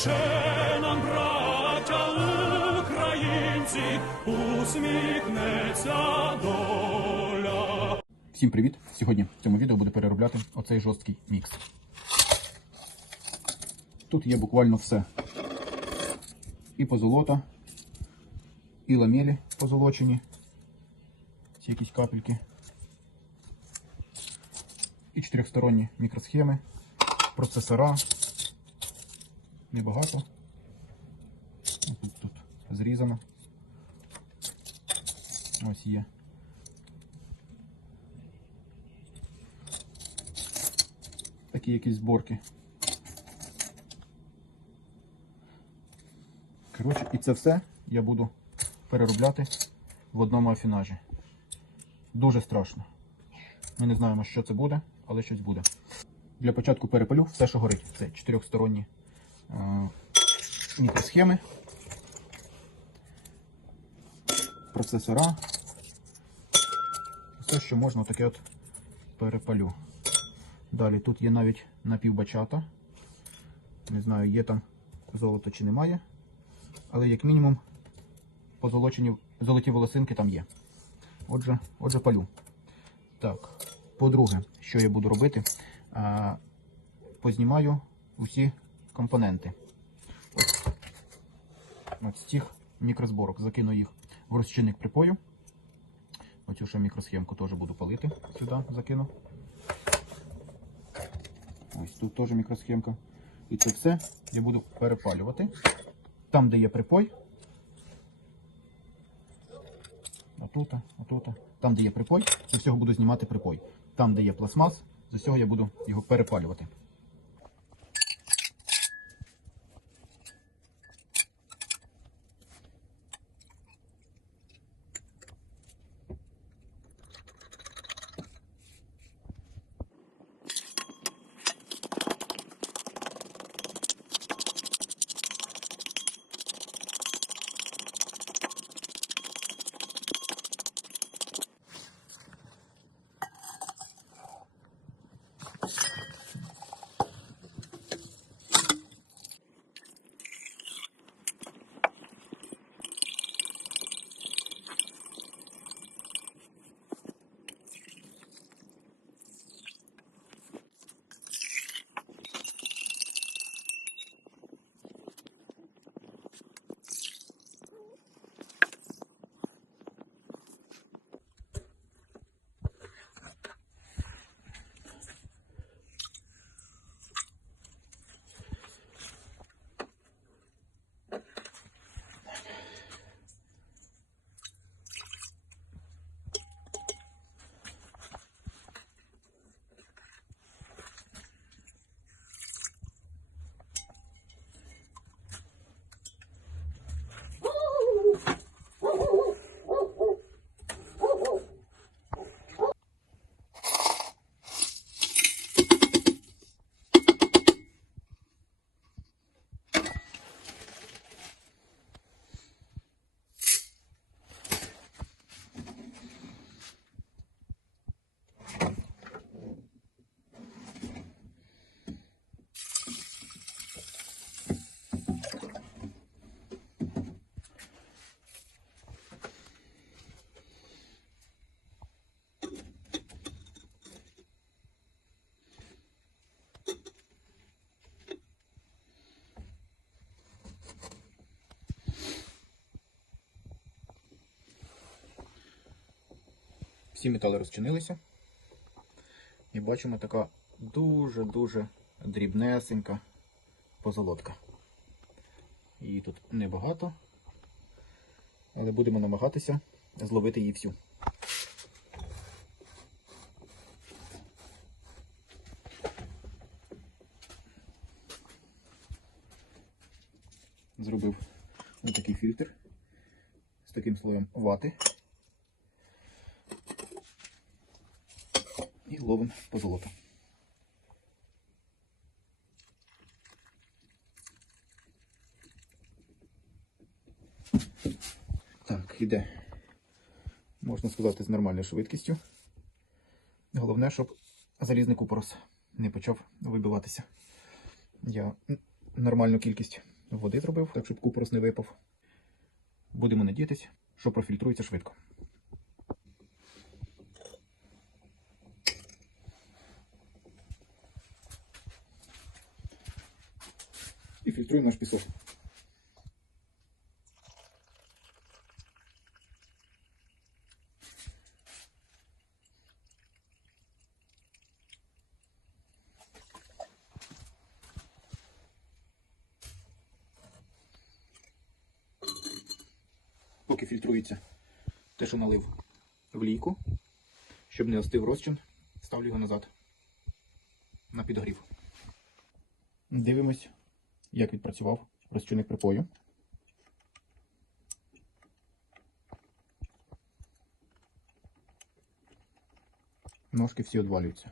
Ще нам, браття українці, усміхнеться доля. Всім привіт! Сьогодні в цьому відео буду переробляти оцей жорсткий мікс. Тут є буквально все. І позолота, і ламелі позолочені. Ці якісь капельки. І чотирьохсторонні мікросхеми, процесора. Небагато. Тут, тут зрізано. Ось є. Такі якісь зборки. Коротше, і це все я буду переробляти в одному афінажі. Дуже страшно. Ми не знаємо, що це буде, але щось буде. Для початку перепалю все, що горить. Це чотирьохсторонні мікросхеми, процесора. Все, що можна, таке от перепалю. Далі тут є навіть напівбачата. Не знаю, є там золото чи немає. Але як мінімум позолочені золоті волосинки там є. Отже, отже, палю. Так, по-друге, що я буду робити? Познімаю усі компоненти. От, з цих мікрозборок. Закину їх в розчинник припою. Оцю ще мікросхемку теж буду палити. Сюди закину. Ось тут теж мікросхемка. І це все я буду перепалювати. Там, де є припой. Отут, отут. Там, де є припой, з усього буду знімати припой. Там, де є пластмас, з усього я буду його перепалювати. Всі метали розчинилися. І бачимо така дуже-дуже дрібнесенька позолотка. Її тут небагато, але будемо намагатися зловити її всю. Зробив ось такий фільтр з таким слоєм вати. І ловимо позолоту. Так, іде, можна сказати, з нормальною швидкістю. Головне, щоб залізний купорос не почав вибиватися. Я нормальну кількість води зробив, так щоб купорос не випав. Будемо надіятися, що профільтрується швидко. І фільтруємо наш пісок. Поки фільтрується те, що налив в лійку, щоб не остив розчин, ставлю його назад на підогрів. Дивимось, як відпрацював розчинник припою. Ножки всі відвалюються.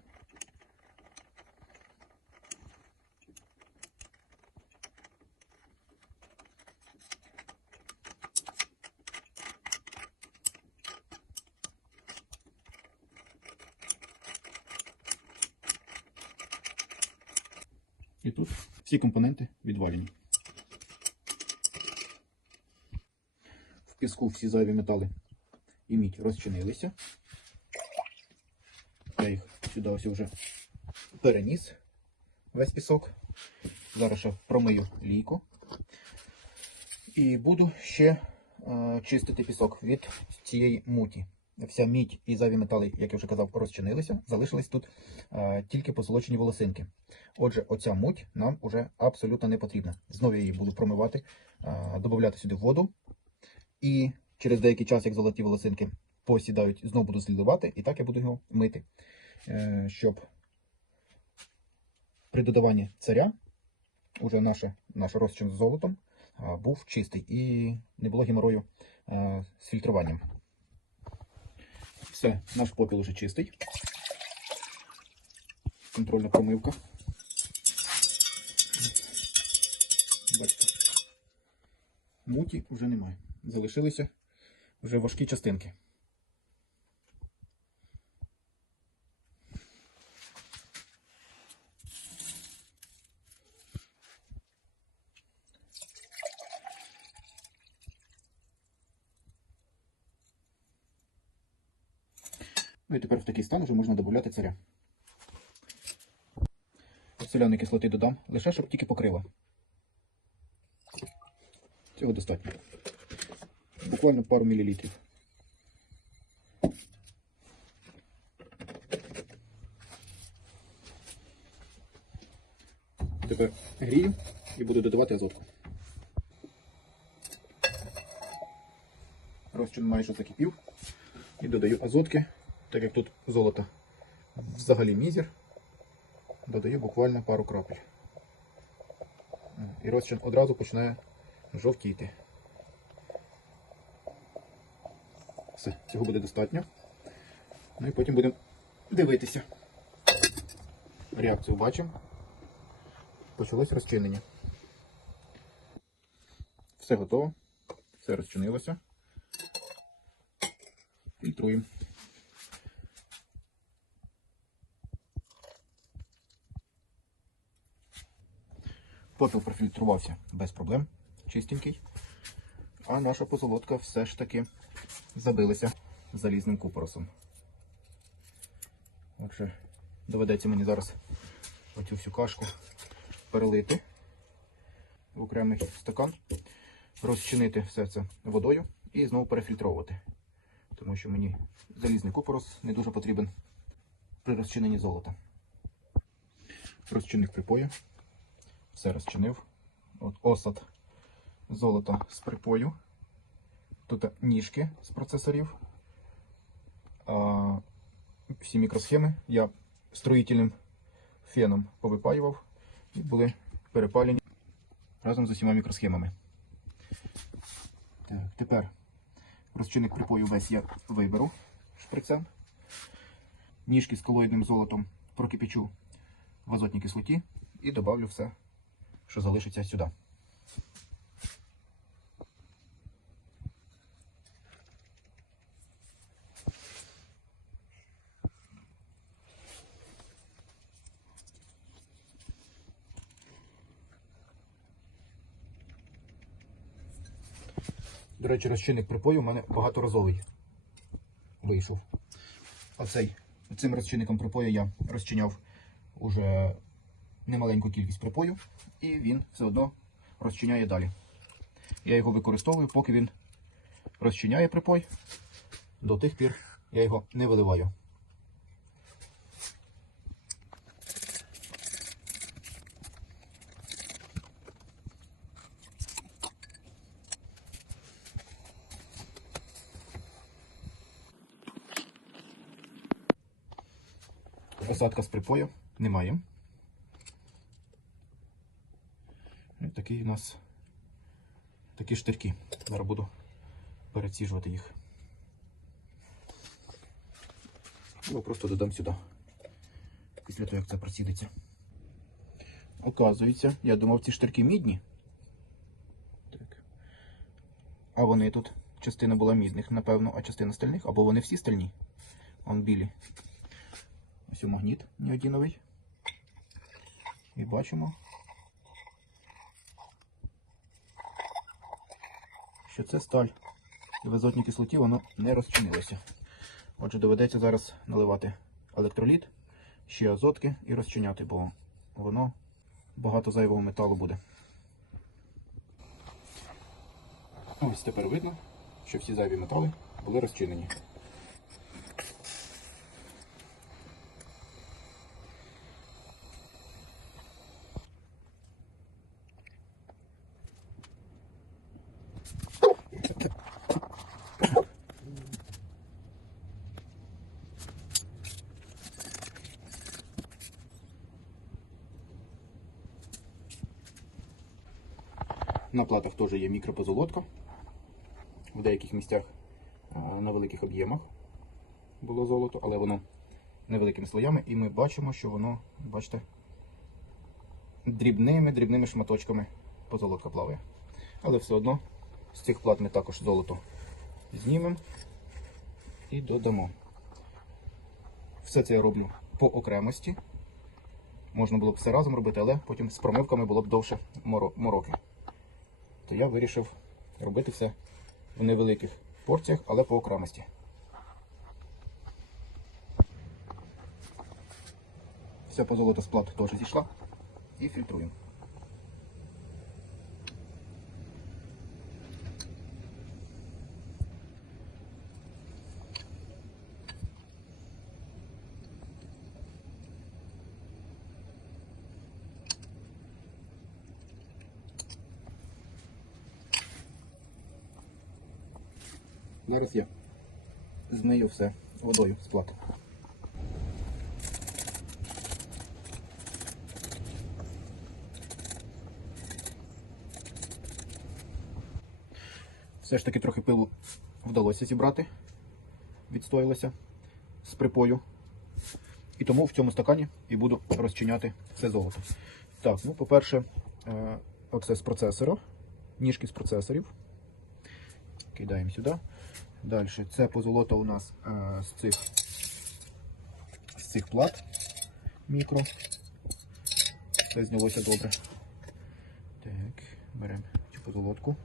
І тут всі компоненти відвалені. В піску всі зайві метали і мідь розчинилися. Я їх сюди ось вже переніс весь пісок. Зараз ще промию лійку. І буду ще е, чистити пісок від цієї муті. Вся мідь і зайві метали, як я вже казав, розчинилися. Залишились тут е, тільки позолочені волосинки. Отже, оця муть нам уже абсолютно не потрібна. Знову я її буду промивати, додати сюди воду. І через деякий час, як золоті волосинки посідають, знову буду зливати, і так я буду його мити. Е, щоб при додаванні царя уже наше, наш розчин з золотом був чистий і не було геморою з фільтруванням. Все, наш попіл уже чистий. Контрольна промивка. Бачите. Муті вже немає. Залишилися вже важкі частинки. Ну і тепер в такий стан вже можна додати царя. Соляної кислоти додам, лише щоб тільки покрила. Цього достатньо. Буквально пару мілілітрів. Тепер грію і буду додавати азотку. Розчин майже закипів. І додаю азотки, так як тут золото взагалі мізер, додаю буквально пару крапель. І розчин одразу починає жовтіти. Все, цього буде достатньо. Ну і потім будемо дивитися. Реакцію бачимо. Почалось розчинення. Все готово. Все розчинилося. Фільтруємо. Попіл профільтрувався без проблем, чистенький. А наша позолотка все ж таки забилася залізним купоросом. Отже, доведеться мені зараз оцю всю кашку перелити в окремий стакан, розчинити все це водою і знову перефільтровувати. Тому що мені залізний купорос не дуже потрібен при розчиненні золота. Розчинник припою. Все розчинив. От осад золота з припою. Тут ніжки з процесорів. А всі мікросхеми я строїтельним феном повипаював і були перепалені разом з усіма мікросхемами. Так, тепер розчинник припою весь я виберу шприцем. Ніжки з колоїдним золотом прокипячу в азотній кислоті і добавлю все, що залишиться сюди. До речі, розчинник припою у мене багаторазовий вийшов. Оцей, цим розчинником припою я розчиняв уже немаленьку кількість припою, і він все одно розчиняє далі. Я його використовую, поки він розчиняє припой. До тих пір я його не виливаю. Осадка з припою немає. Ось такий у нас такі штирки. Зараз буду переціжувати їх. Ну, просто додам сюди. Після того, як це просідеться. Оказується, я думав, ці штирки мідні. Так. А вони тут. Частина була мідних, напевно, а частина стальних, або вони всі стальні. Вон білі. Ось магніт неодіновий. І бачимо, що це сталь. І в азотній кислоті воно не розчинилося. Отже, доведеться зараз наливати електроліт, ще азотки і розчиняти, бо воно багато зайвого металу буде. Ось тепер видно, що всі зайві метали були розчинені. На теж є мікропозолотка. В деяких місцях е, на великих об'ємах було золото, але воно невеликими слоями, і ми бачимо, що воно, бачите, дрібними дрібними шматочками позолотка плаває. Але все одно з цих плат ми також золото знімемо і додамо. Все це я роблю по окремості. Можна було б все разом робити, але потім з промивками було б довше моро- мороки то я вирішив робити все в невеликих порціях, але по окремості. Вся позолота з плат теж зійшла і фільтруємо. Зараз я змию все водою з плати. Все ж таки трохи пилу вдалося зібрати, відстоїлося з припою. І тому в цьому стакані і буду розчиняти все золото. Так, ну, по-перше, е, оце з процесора, ніжки з процесорів. Кидаємо сюди. Далі, це позолота у нас е, з цих з цих плат мікро. Все знялося добре. Так, беремо цю позолотку.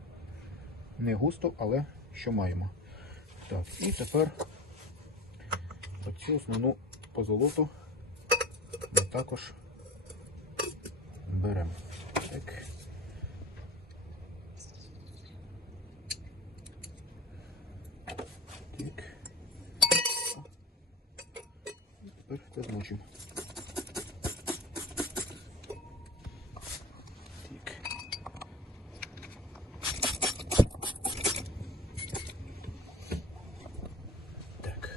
Не густо, але що маємо. Так, і тепер оцю основну позолоту ми також беремо. Так. Тепер це. Так. Так.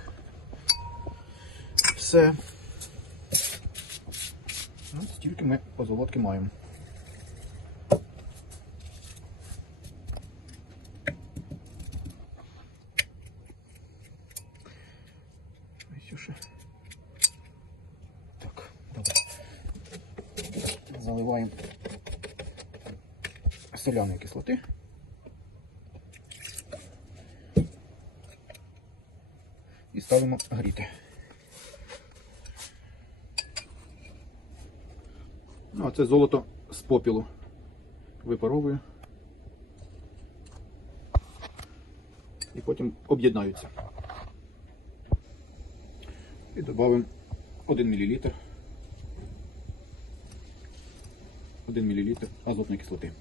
Все. Ну, стільки ми позолотки маємо. Ось уже. Так, добре. Заливаємо соляної кислоти. І ставимо гріти. Ну, а це золото з попілу випаровую. і потім об'єднаються. І додамо 1 мл. 1 мл азотної кислоти.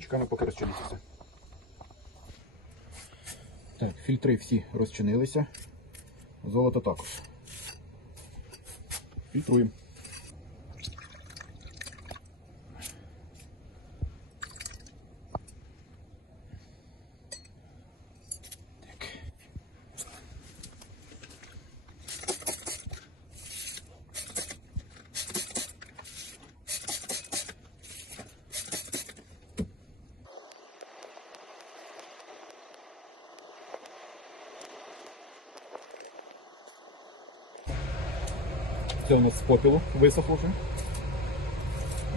Чекаємо, поки розчиниться. Так, фільтри всі розчинилися. Золото також. Фільтруємо. Це у нас з попілу висохло вже.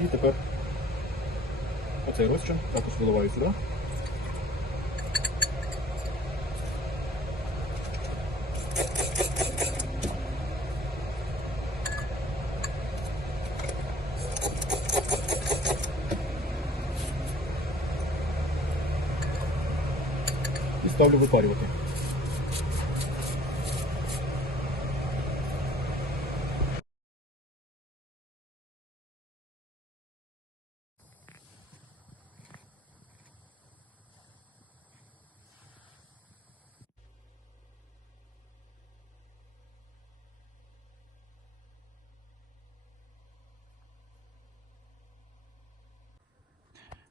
І тепер оцей розчин також виливаю сюди. І ставлю випарювати.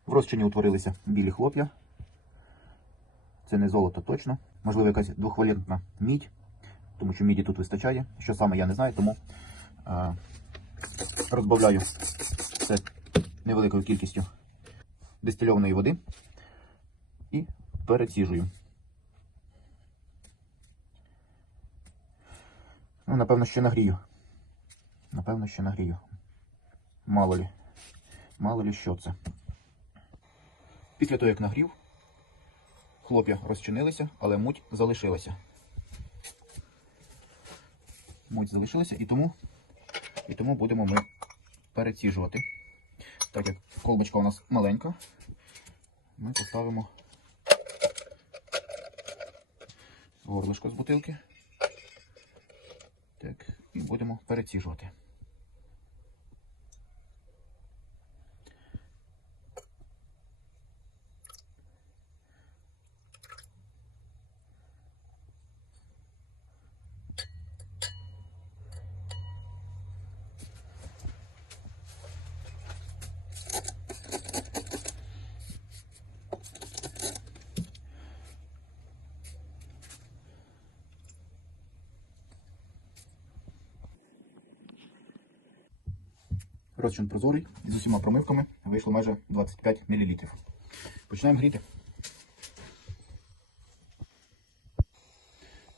В розчині утворилися білі хлоп'я. Це не золото точно. Можливо, якась двохвалентна мідь, тому що міді тут вистачає. Що саме я не знаю, тому е, розбавляю це невеликою кількістю дистильованої води і переціжую. Ну, напевно, ще нагрію. Напевно, ще нагрію. Мало лі. Мало лі що це. Після того, як нагрів, хлоп'я розчинилися, але муть залишилася. Муть залишилася і тому, і тому будемо ми переціжувати. Так як колбочка у нас маленька, ми поставимо горлишко з бутилки. Так, і будемо переціжувати. Прозорий з усіма промивками вийшло майже 25 мл. Починаємо гріти.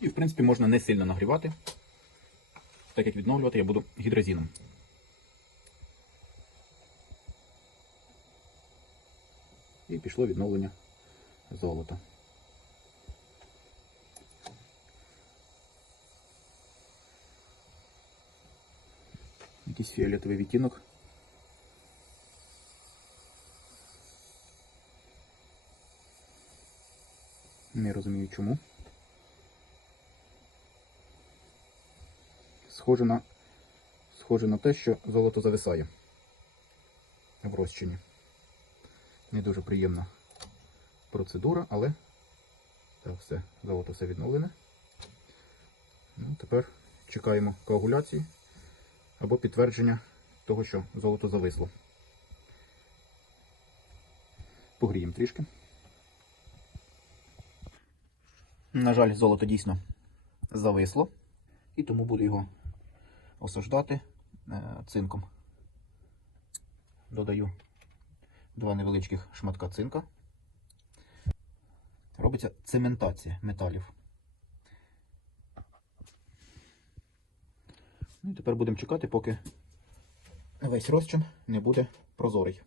І, в принципі, можна не сильно нагрівати, так як відновлювати я буду гідрозином. І пішло відновлення золота. Якийсь фіолетовий відтінок. Не розумію чому. Схоже на, схоже на те, що золото зависає в розчині. Не дуже приємна процедура, але так, все, золото все відновлене. Ну, тепер чекаємо коагуляції або підтвердження того, що золото зависло. Погріємо трішки. На жаль, золото дійсно зависло, і тому буду його осаждати е, цинком. Додаю два невеличких шматка цинка. Робиться цементація металів. Ну і тепер будемо чекати, поки весь розчин не буде прозорий.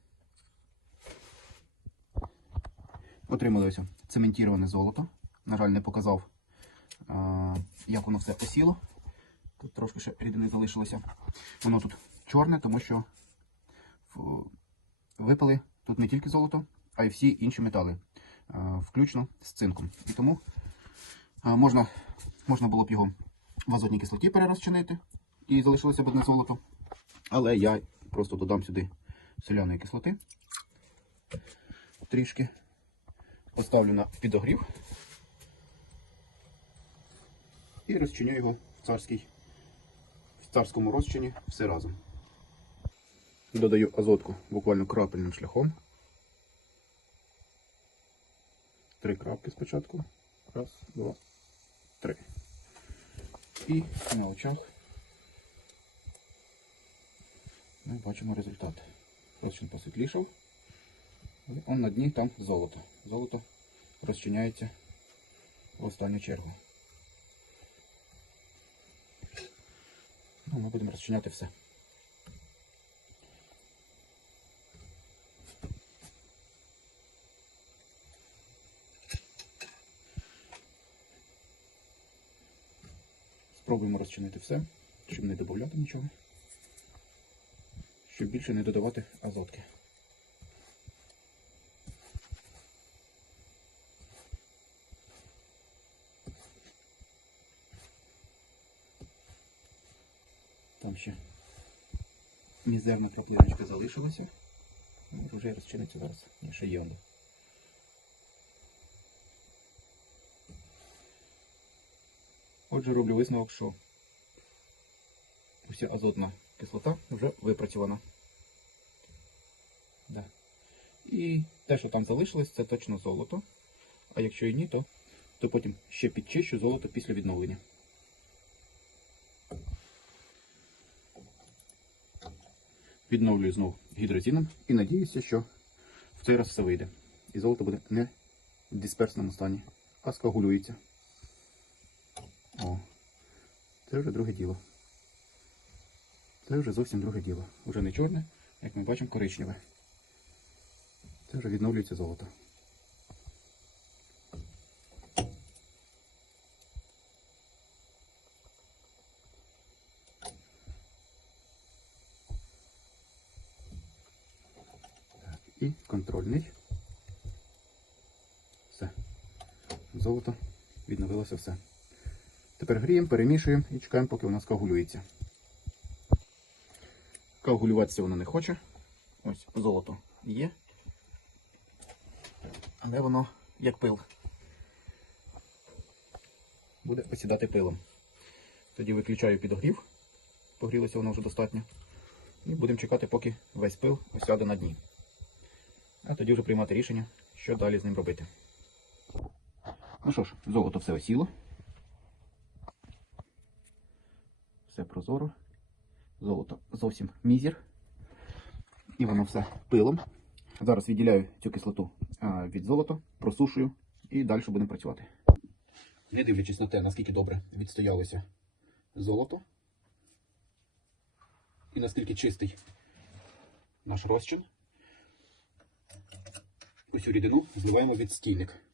Отримали ось цементіроване золото. На жаль, не показав, як воно все посіло. Тут трошки ще рідини залишилося. Воно тут чорне, тому що випали тут не тільки золото, а й всі інші метали, включно з цинком. І тому можна, можна було б його в азотній кислоті перерозчинити і залишилося б одне золото. Але я просто додам сюди соляної кислоти. Трішки поставлю на підогрів і розчиню його в царській, в царському розчині все разом. Додаю азотку буквально крапельним шляхом. Три крапки спочатку. Раз, два, три. І на очах ми бачимо результат. Розчин посвітлішав. Он на дні там золото. Золото розчиняється в останню чергу. Ми будемо розчиняти все. Спробуємо розчинити все, щоб не додавати нічого. Щоб більше не додавати азотки. Там ще мізерна краплиночка залишилася. Ну, Вже розчиниться зараз. Ні, ще є. Отже, роблю висновок, що уся азотна кислота вже випрацьована. Да. І те, що там залишилось, це точно золото. А якщо і ні, то, то потім ще підчищу золото після відновлення. Відновлюю знову гідротіном і надіюся, що в цей раз все вийде. І золото буде не в дисперсному стані, а скагулюється. О, це вже друге діло. Це вже зовсім друге діло. Уже не чорне, як ми бачимо, коричневе. Це вже відновлюється золото. Так, і контрольний. Все. Золото відновилося все. Тепер гріємо, перемішуємо і чекаємо, поки воно скагулюється. Кагулюватися воно не хоче. Ось золото є. Але воно як пил. Буде осідати пилом. Тоді виключаю підогрів. Погрілося воно вже достатньо. І будемо чекати, поки весь пил осяде на дні. А тоді вже приймати рішення, що далі з ним робити. Ну що ж, золото все осіло. Все прозоро. Золото зовсім мізір. І воно все пилом. Зараз відділяю цю кислоту від золота, просушую і далі будемо працювати. Не дивлячись на те, наскільки добре відстоялося золото. І наскільки чистий наш розчин. Усю рідину зливаємо від стійник.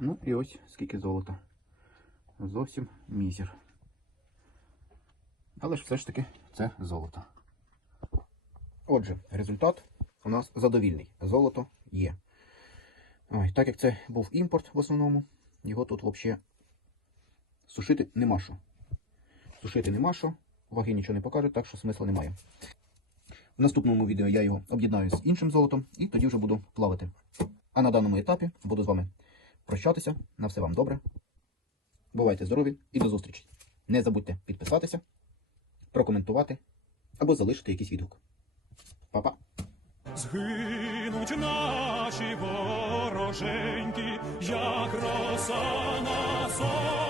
Ну і ось скільки золота. Зовсім мізер. Але ж все ж таки це золото. Отже, результат у нас задовільний. Золото є. Ой, так як це був імпорт в основному, його тут взагалі сушити нема що. Сушити нема що, ваги нічого не покаже, так що смисла немає. В наступному відео я його об'єднаю з іншим золотом і тоді вже буду плавати. А на даному етапі буду з вами прощатися. На все вам добре. Бувайте здорові і до зустрічі. Не забудьте підписатися, прокоментувати або залишити якийсь відгук. Па-па! Згинуть наші вороженьки, як роса на зорі.